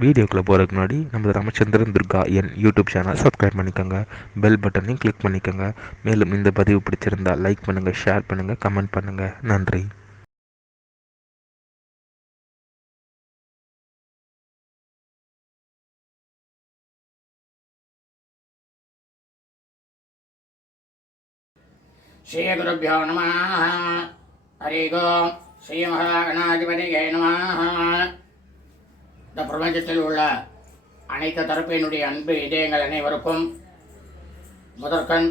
வீடியோக்குள்ளே போகிறதுக்கு முன்னாடி நம்ம ராமச்சந்திரன் துர்கா என் யூடியூப் சேனல் சப்ஸ்கிரைப் பண்ணிக்கோங்க, பெல் பட்டனையும் கிளிக் பண்ணிக்கோங்க. மேலும் இந்த பதிவு பிடிச்சிருந்தால் லைக் பண்ணுங்கள், ஷேர் பண்ணுங்கள், கமெண்ட் பண்ணுங்கள். நன்றி. ஸ்ரீ குருப்யோ நம. ஹரி ஓம். ஸ்ரீ மகாகணாதிபதியே நம. இந்த பிரபஞ்சத்தில் உள்ள அனைத்து தரப்பினுடைய அன்பு இதயங்கள் அனைவருக்கும் முதற்கண்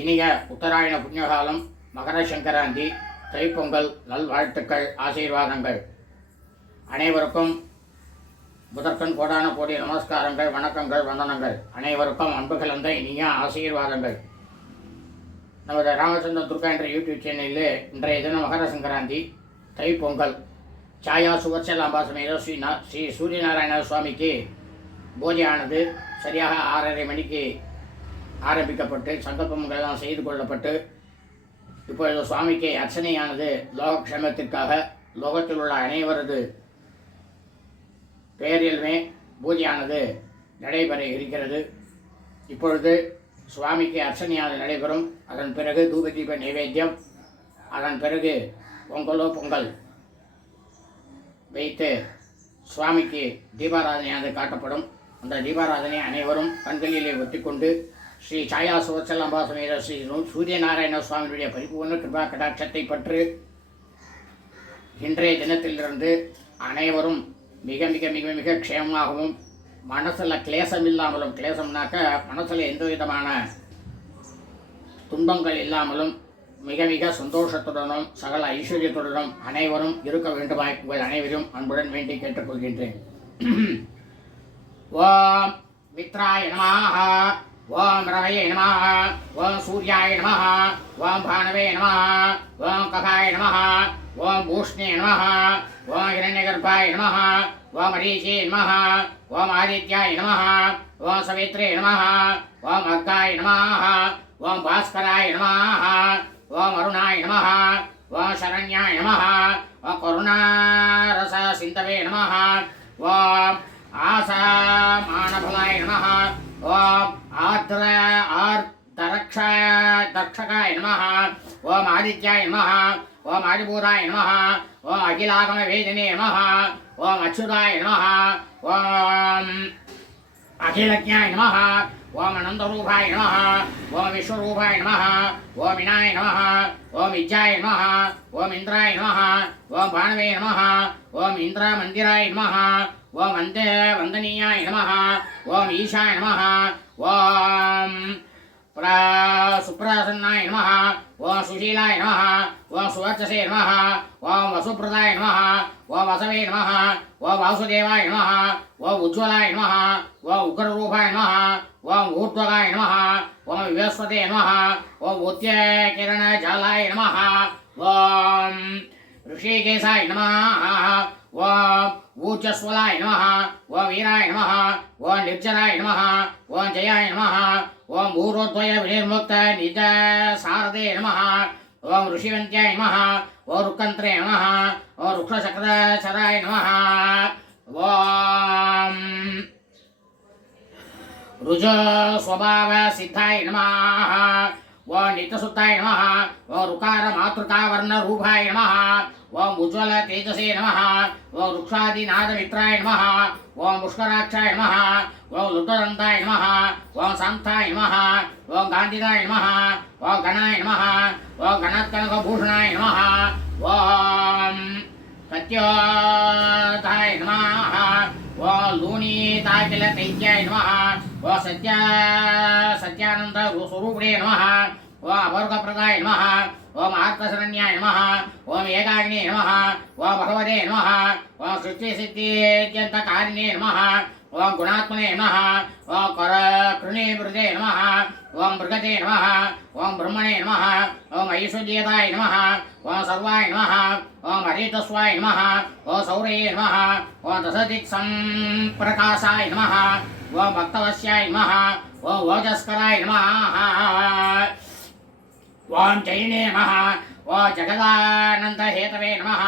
இனிய உத்தராயண புண்ணியகாலம், மகர சங்கராந்தி, தைப்பொங்கல் நல்வாழ்த்துக்கள், ஆசீர்வாதங்கள். அனைவருக்கும் முதற்கண் கோடான கோடி நமஸ்காரங்கள், வணக்கங்கள், வந்தனங்கள். அனைவருக்கும் அன்பு கலந்த இனிய ஆசீர்வாதங்கள். நமது ராமச்சந்திரன் துர்கா என்ற யூடியூப் சேனலில் இன்றைய தினம் மகர சங்கராந்தி, தைப்பொங்கல், சாயா சுவர்ச்சலாம்பா சமேத ஸ்ரீ சூரியநாராயண சுவாமிக்கு பூஜையானது சரியாக 6:30 மணிக்கு ஆரம்பிக்கப்பட்டு சங்கல்பங்களெல்லாம் செய்து கொள்ளப்பட்டு இப்பொழுது சுவாமிக்கு அர்ச்சனையானது லோகக்ஷேமத்திற்காக லோகத்தில் உள்ள அனைவரது பெயரிலுமே பூஜையானது நடைபெற இருக்கிறது. இப்பொழுது சுவாமிக்கு அர்ச்சனையானது நடைபெறும். அதன் பிறகு தூபதீப நைவேத்தியம், அதன் பிறகு பொங்கல் வைத்து சுவாமிக்கு தீபாராதனையானது காட்டப்படும். அந்த தீபாராதனை அனைவரும் கண்களிலே ஒத்திக்கொண்டு ஸ்ரீ சாயா சுவச்சலாம்பா சமேத ஸ்ரீ சூரியநாராயண சுவாமியுடைய பரிபூர்ண கிருபா கடாட்சத்தை பற்றி இன்றைய தினத்திலிருந்து அனைவரும் மிக மிக மிக மிக க்ஷேமமாகவும், மனசில் கிளேசம் இல்லாமலும், கிளேசம்னாக்க மனசில் எந்த விதமான துன்பங்கள் இல்லாமலும் மிக மிக சந்தோஷத்துடனும் சகல ஐஸ்வர்யத்துடனும் அனைவரும் இருக்க வேண்டுமாய் உங்கள் அனைவரும் அன்புடன் வேண்டி கேட்டுக்கொள்கின்றேன். ஓம் மித்ராய நமஹ, ஓம் ரவயே நமஹ, ஓம் சூர்யாய நமஹ, ஓம் பானவே நமஹ, ஓம் கபாய நமஹ, ஓம் பூஷ்ணே நமஹ, ஓம் ஹிரண்யகர்பாய நமஹ, ஓம் மரீச்சே நமஹ, ஓம் ஆதித்யாய நமஹ, ஓம் சவித்ரே நமஹ, ஓம் அர்காய நமஹ, ஓம் பாஸ்கராய நமஹ, ஓம் அருணாய நமஹ, ஓம் சரண்யாய நமஹ, ஓம் கருணாரச சிந்தவே நமஹ, ஓம் ஆசமானபலாய நமஹ, ஓம் தரக்ஷகாய நமஹ, ஓம் ஆதித்யாய நமஹ, ஓம் ஆதிபூதாய நமஹ, ஓம் அகிலாகம வேதினே நமஹ, ஓம் அச்சுதாய நமஹ, ஓம் அகிலஜ்ஞாய நமஹ, ஓம் அனந்தரூபாய நமஹ, ஓம் விஸ்வரூபாய நமஹ, ஓம் விநாய நமஹ, ஓம் விஜ்ஜாய நமஹ, ஓம் இந்திராய நமஹ, ஓம் பானவே நமஹ, ஓம் இந்திரா மந்திராய நமஹ, ஓம் வந்தனீயாய நமஹ, ஓம் ஈஷாய நமஹ, ஓம் சுப்ரசன்னாய நமஹ, ஓம் சுஷீலாய நமஹ, ஓம் சுவர்ச்சசே நமஹ, ஓம் வசுப்ரதாய நமஹ, ஓம் வசவே நமஹ, ஓம் வாசுதேவாய நமஹ, ஓம் உஜ்வலாய நமஹ, ஓம் உக்ரரூபாய நமஹ, ஓம் ஊர்த்வகாய நமஹ, ஓம் விவஸ்வதே நமஹ, ஓம் உத்யகிரண ஜாலாய நமஹ, ஓம் ऋषिकेशाय नमः, ओम ऊर्जस्वलाय नमः, ओम वीराय नमः, ओम निर्जराय नमः, ओम जयाय नमः, ओम ऊर्ध्वय विनिर्मुक्त निज सारदे नमः, ओम ऋषिवन्त्याय नमः, ओम रुक्कन्त्रे नमः, ओम रुक्षचक्रचराय नमः, ओम रुज स्वभाव सिद्धाय नमः, ओम नित्यसुताय नमः, ओम ऋकार मातृका वर्ण रूपाय नमः, ओम उज्ज्वल तेजसे नमः, ओम वृक्षादिनाद मित्राय नमः, ओम पुष्कराक्षाय नमः, ओम लुटदन्ताय नमः, ओम शान्ताय नमः, ओम गान्धिदाय नमः, ओम गणाय नमः, ओम गणात्कनकभूषणाय नमः, ओम सत्योदाय नमः, ओम लूनीताकिल तैत्याय नमः, ओम सत्यानंद स्वरूपिणे नमः, ओम अवर्गप्रदाय नमः, ओम आत्मशरण्याय नमः, ओम एकाग्ने नमः, ओम भगवते नमः, ओम सृष्टिसिद्ध्यन्तकारिणे नमः, ओम गुणात्मने नमः, ओम कृणीवृते नमः, ओम मृगते नमः, ओम ब्रह्मणे नमः, ओम ऐश्वर्यदाय नमः, ओम सर्वाय नमः, ओम हरितस्वाय नमः, ओम सौरये नमः, ओम दशदिक्सम्प्रकाशाय नमः, ओम भक्तवश्याय नमः, ओम ओजस्कराय नमः, ओम जैने नमः ओम जगदानंद हेतवे नमः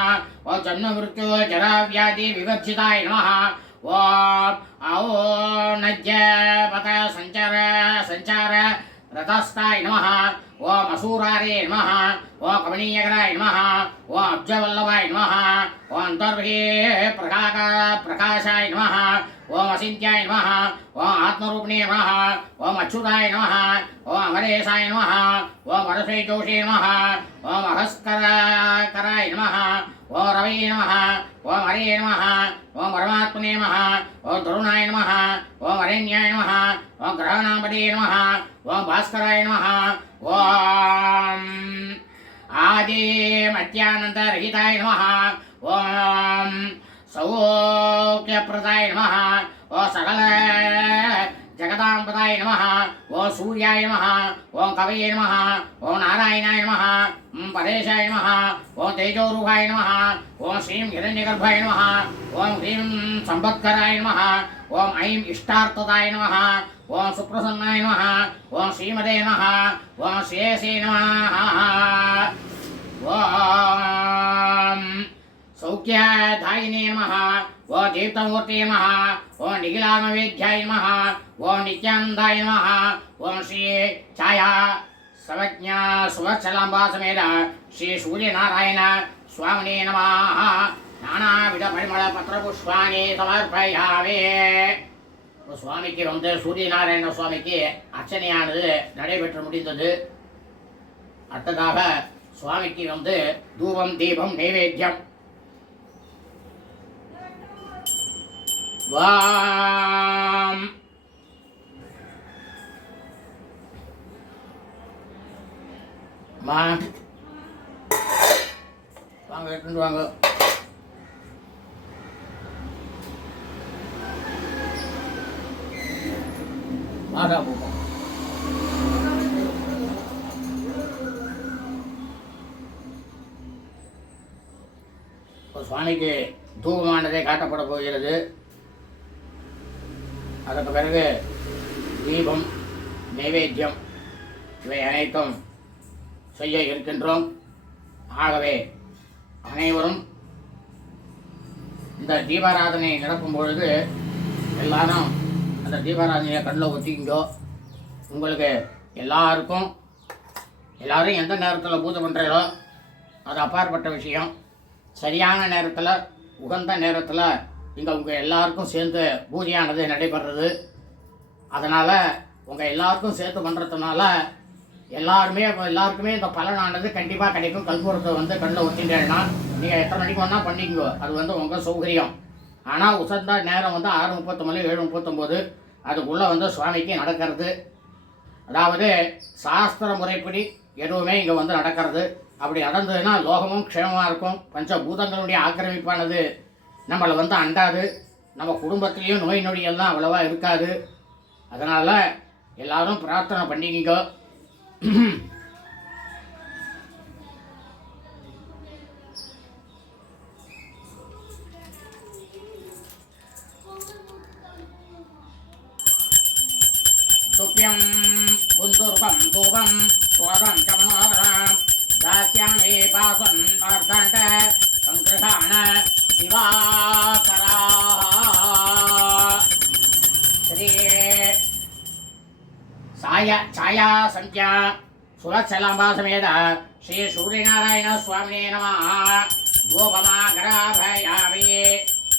ओम जन्म मृत्यु जरा व्याधि विवर्जिताय नमः ओम आओ नज्य पत संचार संचार रथस्थाय नमः ओम असुरारे नमः ओम कमनीयकराय नमः ओम अब्जवल्लभाय नमः ओम अंतर्बहिः प्रकाशाय नमः ओम अचिन्त्याय नमः ओम आत्मरूपिणे नमः ओम अच्युताय नमः ओम अमरेशाय नमः ओम वरसेजोषे नमः ओम अहस्कराय नमः ओम रवये नमः ओम हरे नमः ओम परमात्मने नमः ओम तरुणाय नमः ओम अरण्याय नमः ओम ग्रहाणापते नमः ओम भास्कराय नमः ओम आदि मध्यानन्तरहिताय नमः ओम सौख्यप्रदाय नमः ओम सकल जगदांबदाय नमः ओम सूर्याय नमः ओम कवये नमः ओम नारायणाय नमः परेशाय नमः ओम तेजोरूपाय नमः ओम श्रीं हिरण्यगर्भाय नमः ओम ह्रीं संपत्कराय नमः ओम ऐं इष्टार्थदाय नमः ओम सुप्रसन्नाय नमः ओम श्रीमते नमः ओम श्रेयसे नमः ओम सौख्यदायिने नमः ओम दीप्तमूर्ते नमः ओम निखिलात्मवेद्याय नमः ओम नित्यानन्दाय नमः ओम श्री छाया सर्वज्ञा सुवत्सलाम्बा समेत श्री सूर्यनारायण स्वामिने नमः नानाविध परिमल पत्रपुष्पाणि समर्पयामि சுவாமிக்கு வந்து சூரியநாராயண சுவாமிக்கு அர்ச்சனையானது நடைபெற்று முடிந்தது. அடுத்ததாக சுவாமிக்கு வந்து தூபம் தீபம் நைவேத்தியம் வாம் வாங்க எடுத்துட்டு வாங்க. மாதா பூபம் சுவாமிக்கு தூபமானதை காட்டப்பட போகிறது. அதற்கு பிறகு தீபம் நைவேத்தியம் இவை அனைத்தும் செய்ய இருக்கின்றோம். ஆகவே அனைவரும் இந்த தீபாராதனை நடக்கும் பொழுது எல்லாரும் அந்த தீபாராதனையை கண்ணில் ஒத்திக்கிங்கோ. உங்களுக்கு எல்லாரும் எந்த நேரத்தில் பூஜை பண்ணுறீங்களோ அது அப்பாற்பட்ட விஷயம். சரியான நேரத்தில் உகந்த நேரத்தில் இங்கே உங்கள் எல்லாருக்கும் சேர்ந்து பூஜையானது நடைபெறுறது. அதனால் உங்கள் எல்லாருக்கும் சேர்த்து பண்ணுறதுனால எல்லாருக்குமே இந்த பலனானது கண்டிப்பாக கிடைக்கும். கல்பூரத்தை வந்து கண்ணில் ஒத்தின்றேன்னா நீங்கள் எத்தனை மணிக்கு வேணால் பண்ணிக்கோ, அது வந்து உங்கள் சௌகரியம். ஆனால் உசந்த நேரம் வந்து 6:39 7:39 அதுக்குள்ளே வந்து சுவாமிக்கு நடக்கிறது. அதாவது சாஸ்திர முறைப்படி எதுவுமே இங்கே வந்து நடக்கிறது. அப்படி நடந்ததுன்னா லோகமும் க்ஷேமமாக இருக்கும். பஞ்சபூதங்களுடைய ஆக்கிரமிப்பானது நம்மளை வந்து அண்டாது. நம்ம குடும்பத்துலேயும் நோய் நொடியெல்லாம் அவ்வளவா இருக்காது. அதனால் எல்லாரும் பிரார்த்தனை பண்ணிக்கிங்க. துப்பியம் புந்துர்பம் தூபம் சுவரம் சமனோரம் தாஸ்யாமி பாசன் அர்த்தாண்ட சங்கிருஷான திவாகரா ஸ்ரீ छाया संख्या सुवत्सलाम्बा समेत श्री सूर्यनारायण स्वामिने नमः. धूपमाग्रापयामि.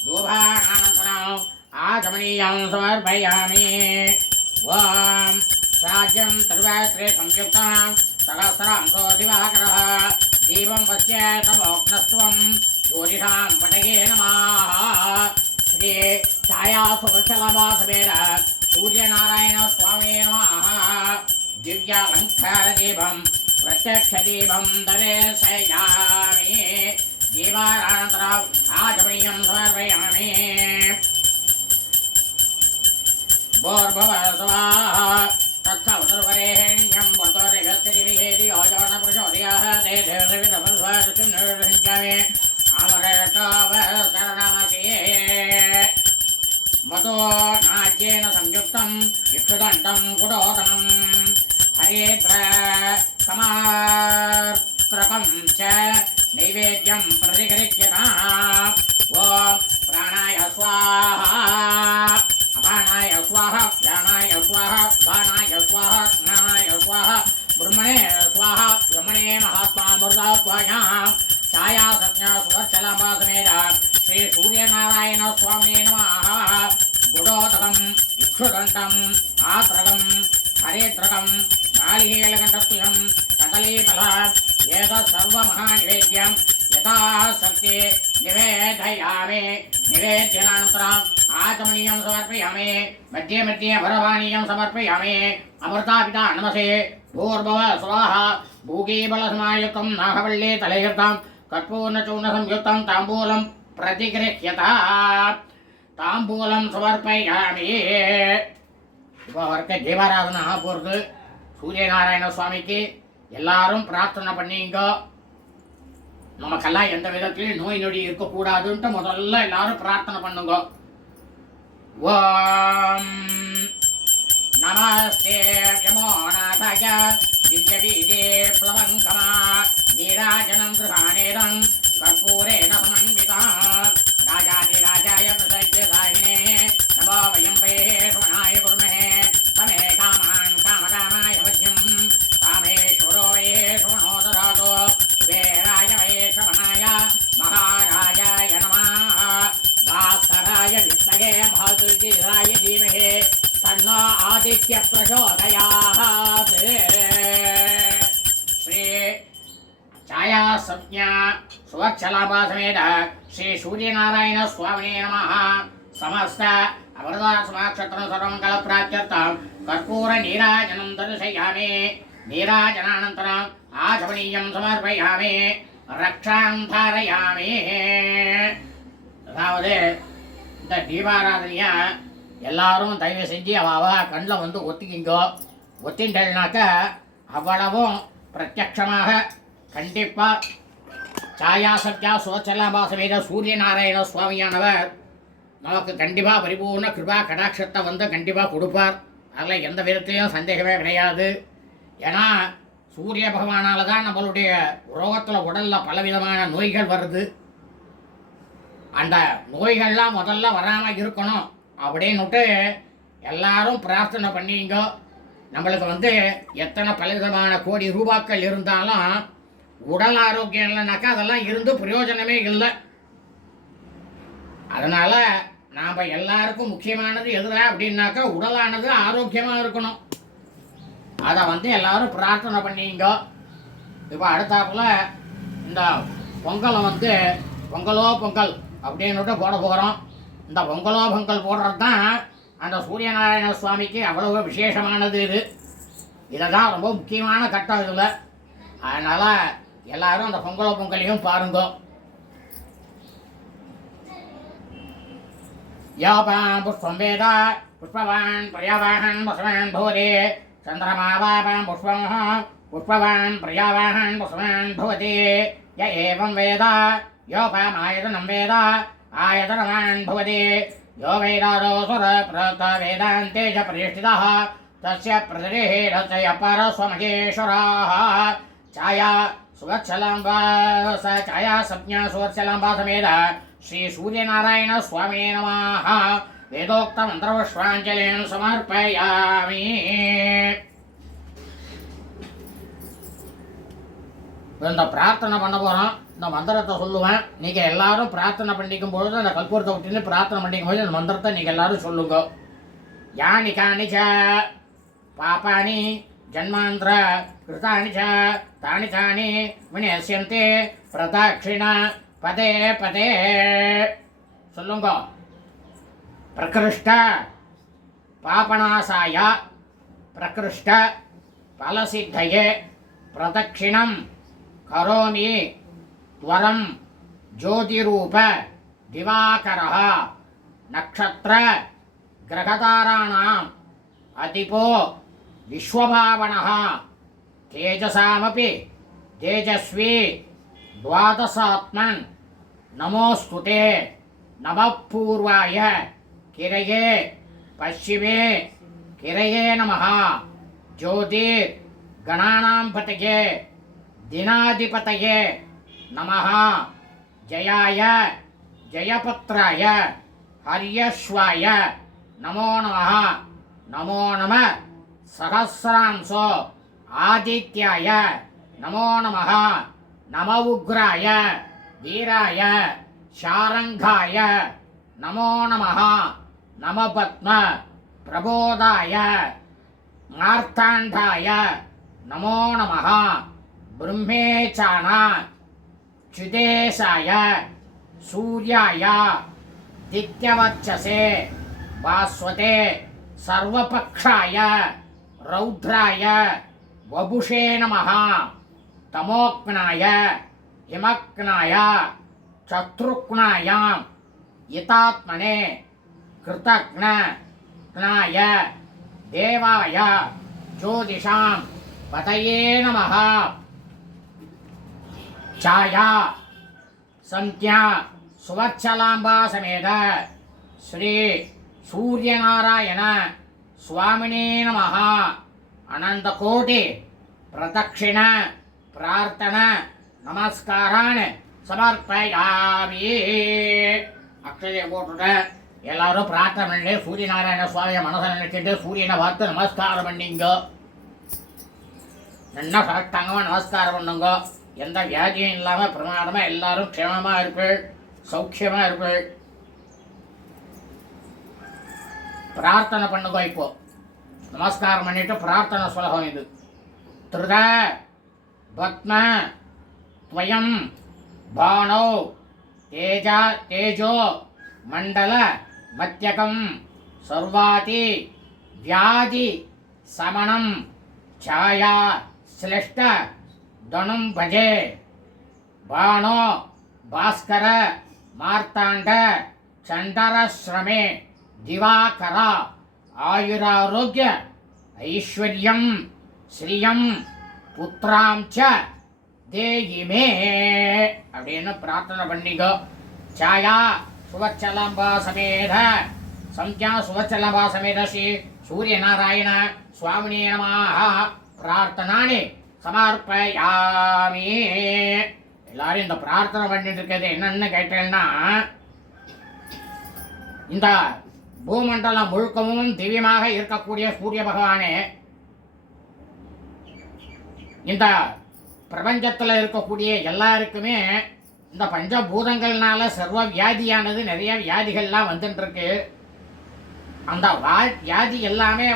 धूपानन्तरम् आचमनीयं समर्पयामि. ओम साज्यं सर्वश्री संयुक्तं सहस्रांशो दिवाकरः दीपं पश्येतमोक्नस्त्वं ज्योतिषां पटगे नमः. श्री छाया सुवत्सलाम्बा समेत सूर्यनारायण स्वामी नमः. दिव्यालंकार दीपं प्रत्यक्ष दीपं दर्शयामि. दीपानन्तरम् आचमनीयं समर्पयामि. भूर्भुवः स्वाहा तत्सवितुर्वरेण्यं भर्गो देवस्य धीमहि धियो यो न प्रचोदयात्. देवस्य अमरेतवसरणमसि मतो नाज्येन संयुक्तं इक्षुदण्डं कुडोदनं हरेत्र समार्त्रकं च नैवेद्यं प्रतिगृह्यताम् ॐ प्राणाय स्वाहा अपानाय स्वाहा ज्ञानाय स्वाहा दानाय स्वाहा ज्ञानाय स्वाहा ब्रह्मणे स्वाहा ब्रह्मणे महात्मामृतात्मया छाया संज्ञा सुदर्शनमासमेन श्री सूर्यनारायण स्वामिने नमः गुडोदकम् इक्षुदण्डम् आत्रकम् हरेद्रकम् नालिकेलकण्ठत्वयम् कदलीफलम् एतत् सर्वमहानिवेद्यम् यथाशक्ति निवेदयामि निवेद्यानन्तरम् आचमनीयं समर्पयामि मध्ये मध्ये भरवानीयं समर्पयामि अमृतापिता नमसे भूर्भुवः स्वाहा भूगीबलसमायुक्तं नागवल्ली तलयुक्तं कर्पूर्णचूर्णसंयुक्तं ताम्बूलं प्रतिगृह्यताम् ताम्बूलं समर्पयामि இப்போ அவருக்கு தீபாராதனை ஆக போகிறது சூரியநாராயண சுவாமிக்கு எல்லாரும் பிரார்த்தனை பண்ணிங்க நமக்கெல்லாம் எந்த விதத்திலையும் நோய் நொடி இருக்கக்கூடாதுன்ட்டு முதல்ல எல்லாரும் பிரார்த்தனை பண்ணுங்க ஓம் நமஸ்தே யமோ நாதாய விஞ்சவீதே प्लवङ्गमा नीराजनं गृहाणेदं कर्पूरेण समन्विता राजाधिराजाय प्रसज्यसायिने नमो वयं वै श्रवणाय कुर्महे तमे कामान् कामकामाय वज्यं कामेश्वरो वै श्रवणो ददातु कुबेराय वै श्रवणाय महाराजाय नमः भास्कराय विद्महे महतुर्जिराय धीमहि तन्नो आदित्य प्रचोदयात् श्री छाया संज्ञा सुवत्सलाभा समेत श्री सूर्यनारायण स्वामिने नमः समस्त अवरदासमाक्षत्रं सर्वं कलप्राप्त्यर्थं कर्पूर नीराजनं दर्शयामि नीराजनानन्तरम् आचमनीयं समर्पयामि रक्षां धारयामि அதாவது இந்த தீபாராதனைய எல்லாரும் தயவு செஞ்சு அவ கண்ணில் வந்து ஒத்திக்கிங்கோ ஒத்தின்றனாக்க அவ்வளவும் பிரத்யட்சமாக கண்டிப்பாக சாயாசக்தியா சுவச்சலாபாசமேத சூரியநாராயண சுவாமியானவர் நமக்கு கண்டிப்பாக பரிபூர்ண கிருபா கடாட்சத்தை வந்து கண்டிப்பாக கொடுப்பார். அதில் எந்த விதத்திலையும் சந்தேகமே கிடையாது. ஏன்னா சூரிய பகவானால் தான் நம்மளுடைய உலகத்தில் உடலில் பலவிதமான நோய்கள் வருது. அந்த நோய்கள்லாம் முதல்ல வராமல் இருக்கணும் அப்படின்னுட்டு எல்லாரும் பிரார்த்தனை பண்ணிங்க. நம்மளுக்கு வந்து எத்தனை பலவிதமான கோடி ரூபாக்கள் இருந்தாலும் உடல் ஆரோக்கியம் இல்லைனாக்கா அதெல்லாம் இருந்து பிரயோஜனமே இல்லை. அதனால் நாம் எல்லாருக்கும் முக்கியமானது எதுனா அப்படின்னாக்கா உடலானது ஆரோக்கியமாக இருக்கணும். அதை வந்து எல்லாரும் பிரார்த்தனை பண்ணிங்க. இப்போ அடுத்தாப்புல இந்த பொங்கலை வந்து பொங்கலோ பொங்கல் அப்படின்னுட்டு போட போகிறோம். இந்த பொங்கலோ பொங்கல் போடுறது தான் அந்த சூரியநாராயண சுவாமிக்கு அவ்வளவு விசேஷமானது. இதை தான் ரொம்ப முக்கியமான கட்டம் இதில். அதனால் எல்லாரும் அந்த பொங்கலோ பொங்கலையும் பாருங்க. யாபாம் புஷ்பம் வேத புஷ்பவான் பிரியாவாகன் புஷ்பவான் பவதி சந்திரமாவாபாம் புஷ்பம் புஷ்பவான் பிரியாவாகன் புஷ்பவான் பவதி ய ஏவம் வேத யோபாம் ஆயதனம் வேத आयतनवान् भवति यो वेदादोऽसुर प्रोक्त वेदान्ते च प्रतिष्ठितः तस्य प्रतिरेहेरस्य परस्वमहेश्वराः छाया सुवत्सलाम्बा छाया संज्ञा सुवत्सलाम्बा समेत श्री सूर्यनारायण स्वामिने नमः वेदोक्तमन्त्रपुष्पाञ्जलिं समर्पयामि. இந்த பிரார்த்தனை பண்ண போகிறோம். இந்த மந்திரத்தை சொல்லுவேன். நீங்கள் எல்லாரும் பிரார்த்தனை பண்ணிக்கும் பொழுது அந்த கற்பூரத்தை விட்டு பிரார்த்தனை பண்ணிக்கும் போது அந்த மந்திரத்தை நீங்கள் எல்லாரும் சொல்லுங்க. யானி காணி ச பாப்பானி ஜன்மாந்திர கிருதானி ச தானி தானி வினேசியந்தே பிரதட்சிண பதே பதே சொல்லுங்க. பிரகிருஷ்ட பாபநாசாய பிரகிருஷ்ட பலசித்தயே பிரதட்சிணம் கரோமி त्वरं ज्योतिरूप दिवाकरः नक्षत्र ग्रहताराणाम् अतिपो विश्वभावनः तेजसामपि तेजस्वी द्वादशात्मन् नमोस्तुते नमः पूर्वाय किरये पश्चिमे किरये नमः ज्योतिर् கணானாம் பதயே தினாதிபதயே நமஹ ஜயாய ஜயபத்ராய ஹரியஸ்வாய நமோ நமஹ நமோ நம சகஸ்ராம்சோ ஆதித்யாய நமோ நமஹ நம உக்ராய வீராய ஷாரங்காய நமோ நமஹ நம பத்ம பிரபோதாய மார்த்தாண்டாய நமோ நமஹ பிரம்மேச்சான च्युदेशाय सूर्याय दित्यवर्चसे भास्वते सर्वपक्षाय रौद्राय वपुषे नमः तमोक्नाय हिमक्नाय चतुर्क्नाय यतात्मने कृतघ्नाय देवाय ज्योतिषां पतये नमः छाया संज्ञा सुवत्सलांबा समेत श्री सूर्यनारायण स्वामिने नमः अनंत कोटि प्रदक्षिण प्रार्थना नमस्कारान् समर्पयामि अक्षय போட்டுட்டு எல்லாரும் பிரார்த்தனை பண்ணி சூரியநாராயண சுவாமியை மனசில் நினைச்சிட்டு சூரியனை பார்த்து நமஸ்காரம் பண்ணிங்க. நல்லா சாப்பிட்டாங்க நமஸ்காரம் பண்ணுங்க. எந்த வியாதியும் இல்லாமல் பிரமாதமாக எல்லாரும் க்ஷேமமாக இருப்பீள், சௌக்கியமாக இருப்பீள். பிரார்த்தனை பண்ணுங்க. இப்போ நமஸ்காரம் பண்ணிட்டு பிரார்த்தனை சுலகம் இது. திருத பத்ம துவயம் பானோ தேஜோ மண்டல மத்தியகம் சர்வாதி வியாதி சமணம் छाया श्लेष्ठ धनुं भजे बाणो भास्कर मार्तांड चंडरश्रमे दिवाकर आयुरारोग्य ऐश्वर्यं श्रियं पुत्रां च देहि मे அப்படின்னு பிரார்த்தனை பண்ணிங்க. छाया सुवत्सलांबा समेत संज्ञा सुवत्सलांबा समेत श्री सूर्यनारायण स्वामिने नमः प्रार्थनानि சமர்ப்பயாமி. எல்லாரும் இந்த பிரார்த்தனை பண்ணிட்டு இருக்கிறது என்னன்னு கேட்டேன்னா, இந்த பூமண்டலம் முழுக்கமும் திவ்யமாக இருக்கக்கூடிய சூரிய பகவானே இந்த பிரபஞ்சத்தில் இருக்கக்கூடிய எல்லாருக்குமே இந்த பஞ்சபூதங்கள்னால சர்வ வியாதியானது நிறைய வியாதிகள்லாம் வந்துட்டு இருக்கு. அந்த வியாதி எல்லாமே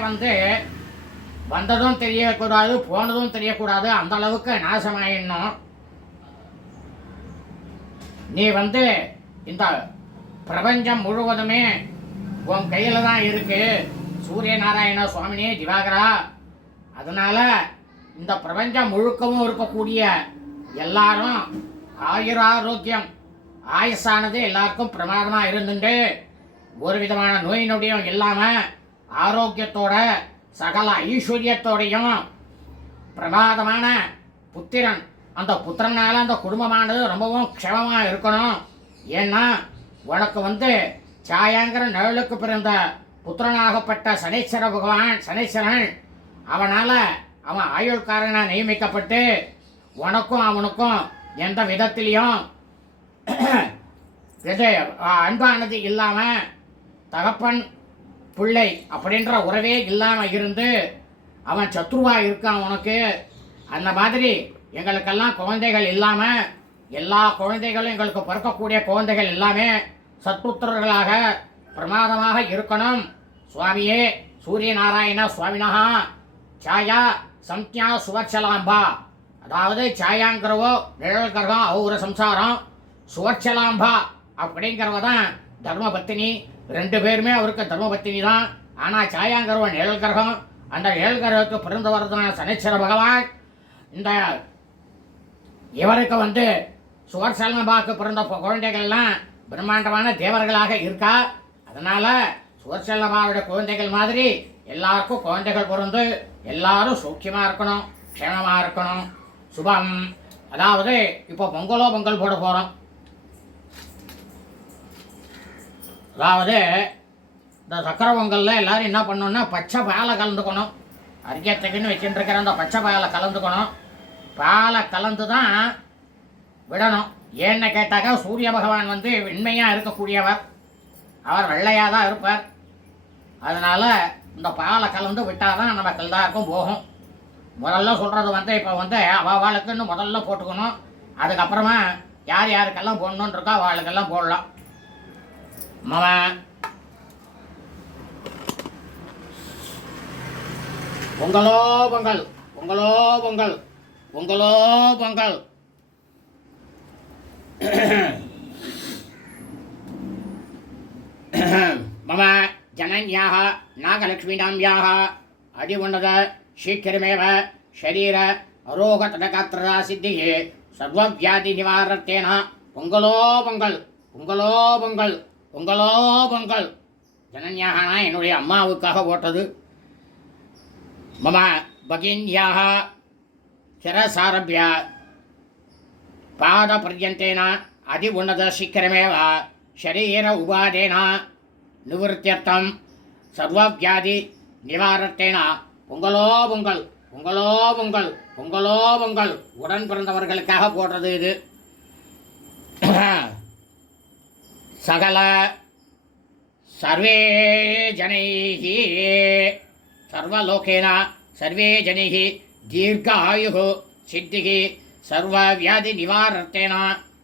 வந்ததும் தெரியக்கூடாது, போனதும் தெரியக்கூடாது, அந்த அளவுக்கு நாசமாயிடணும். நீ இந்த பிரபஞ்சம் முழுவதுமே உன் கையில தான் இருக்கு சூரிய நாராயண சுவாமினே திவாகரா. அதனால இந்த பிரபஞ்சம் முழுக்கவும் இருக்கக்கூடிய எல்லாரும் ஆயுராரோக்கியம் ஆயுசானது எல்லாருக்கும் பிரமாதமா இருந்துட்டு ஒரு விதமான நோய் நொடியும் இல்லாம ஆரோக்கியத்தோட சகல ஐஸ்வர்யத்தோடையும் பிரமாதமான புத்திரன், அந்த புத்திரனால அந்த குடும்பமானது ரொம்பவும் க்ஷமமா இருக்கணும். ஏன்னா உனக்கு சாயாங்கிற நிழலுக்கு பிறந்த புத்திரனாகப்பட்ட சனீஸ்வர பகவான் சனீஸ்வரன் அவன் ஆயுள்காரனா நியமிக்கப்பட்டு உனக்கும் அவனுக்கும் எந்த விதத்திலையும் அன்பானது இல்லாம தகப்பன் பிள்ளை அப்படின்ற உறவே இல்லாமல் இருந்து அவன் சத்ருவா இருக்கான் உனக்கு. அந்த மாதிரி எங்களுக்கெல்லாம் குழந்தைகள் இல்லாமல் எல்லா குழந்தைகளும் எங்களுக்கு பிறக்கக்கூடிய குழந்தைகள் எல்லாமே சத்புத்திரர்களாக பிரமாதமாக இருக்கணும். சுவாமியே சூரியநாராயண சுவாமினஹா சாயா சம்யா சுவச்சலாம்பா. அதாவது சாயாங்கிறவோ நிழல் கிரகம் ஒரு சம்சாரம், சுவச்சலாம்பா அப்படிங்கிறவ தான் தர்மபத்தினி. ரெண்டு பேருமே அவருக்கு தர்மபத்தினி தான். ஆனால் சாயாங்கிறவன் நிழல் கிரகம். அந்த நிழல் கிரகத்துக்கு பிறந்தவர் தான் சனீஸ்வர பகவான். இந்த இவருக்கு சுவர்சலம்பாக்கு பிறந்த குழந்தைகள்லாம் பிரம்மாண்டமான தேவர்களாக இருக்கா. அதனால சுவர்சலம்பாவுடைய குழந்தைகள் மாதிரி எல்லாருக்கும் குழந்தைகள் பிறந்து எல்லாரும் சௌக்கியமாக இருக்கணும், க்ஷேமமாக இருக்கணும். சுபம். அதாவது இப்போ பொங்கல் போட போகிறோம். அதாவது இந்த சக்கரை பொங்கலில் எல்லோரும் என்ன பண்ணணும்னா பச்சை பாலை கலந்துக்கணும். அர்க்கியத்துக்குன்னு வச்சுட்டு இருக்கிற அந்த பச்சை பாலை கலந்துக்கணும். பாலை கலந்து தான் விடணும். ஏன்னு கேட்டாக்கா சூரிய பகவான் வந்து வெண்மையாக இருக்கக்கூடியவர், அவர் வெள்ளையாக தான் இருப்பார். அதனால் இந்த பாலை கலந்து விட்டால் தான் நமக்கு எல்லாருக்கும் போகும். முதல்ல சொல்கிறது வந்து இப்போ வந்து அவளுக்குன்னு முதல்ல போட்டுக்கணும். அதுக்கப்புறமா யார் யாருக்கெல்லாம் போடணுன்னு இருக்கோ அவளுக்கெல்லாம் போடலாம். பொங்கலோ பொங்கல், பொங்கலோ பொங்கல், பொங்கலோ பொங்கல். मम जनन्याः नागलक्ष्मीनाम्याः अधिउन्नत शीघ्रमेव शरीर अरोगतटगात्रता सिद्धिः सर्वव्याधिनिवारतेन பொங்கலோ பொங்கல், பொங்கலோ பொங்கல், பொங்கலோ பொங்கல். ஜனன்யாகனா என்னுடைய அம்மாவுக்காக போட்டது. मम भगिन्याः शिरसारभ्य पादपर्यन्तेन अति उन्नतशिखरमेव शरीर उपादेन निवृत्त्यर्थं सर्वव्याधिनिवारतेन பொங்கலோ பொங்கல், பொங்கலோ பொங்கல், பொங்கலோ பொங்கல். உடன் பிறந்தவர்களுக்காக போடுறது இது. சகல சர்வே ஜனைः सर्वलोकेन सर्वे जनैः दीर्घायुः सिद्धिः सर्वव्याधिनिवारतेन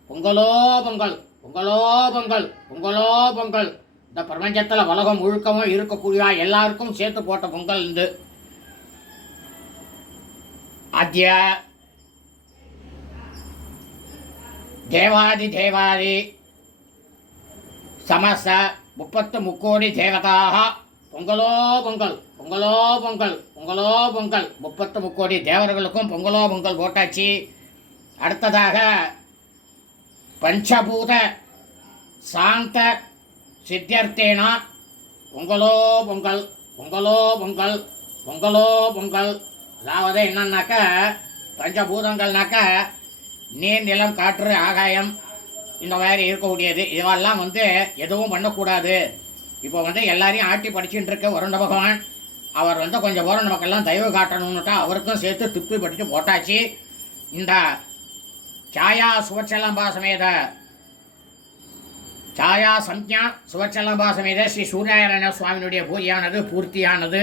பொங்கலோ பொங்கல், பொங்கலோ பொங்கல், பொங்கலோ பொங்கல். இந்த பிரபஞ்சத்தில் உலகம் முழுக்கமும் இருக்கக்கூடிய எல்லாருக்கும் சேர்த்து போட்ட பொங்கல் இது. அத்ய தேவாதி தேவாதி சமஸ்த 33 கோடி தேவதாக பொங்கலோ பொங்கல், பொங்கலோ பொங்கல், பொங்கலோ பொங்கல். 33 கோடி தேவர்களுக்கும் பொங்கலோ பொங்கல் போட்டாச்சு. அடுத்ததாக பஞ்சபூத சாந்த சித்தியர்த்தேனா பொங்கலோ பொங்கல், பொங்கலோ பொங்கல், பொங்கலோ பொங்கல். அதாவது என்னன்னாக்கா பஞ்சபூதங்கள்னாக்கா நீர் நிலம் காற்று ஆகாயம் இந்த மாதிரி இருக்கக்கூடியது. இதெல்லாம் வந்து எதுவும் பண்ணக்கூடாது. இப்போ வந்து எல்லாரையும் ஆட்டி படிச்சுட்டு இருக்க வருண பகவான் அவர் வந்து கொஞ்சம் போகிற நமக்கெல்லாம் தயவு காட்டணும்னுட்டா அவருக்கும் சேர்த்து திருப்தி படித்து போட்டாச்சு. இந்த சாயா சுவச்சலம்பா சமேத சாயா சம்யா சுவச்சலம்பா சமேத ஸ்ரீ சூர்யநாராயண சுவாமியினுடைய பூஜையானது பூர்த்தியானது.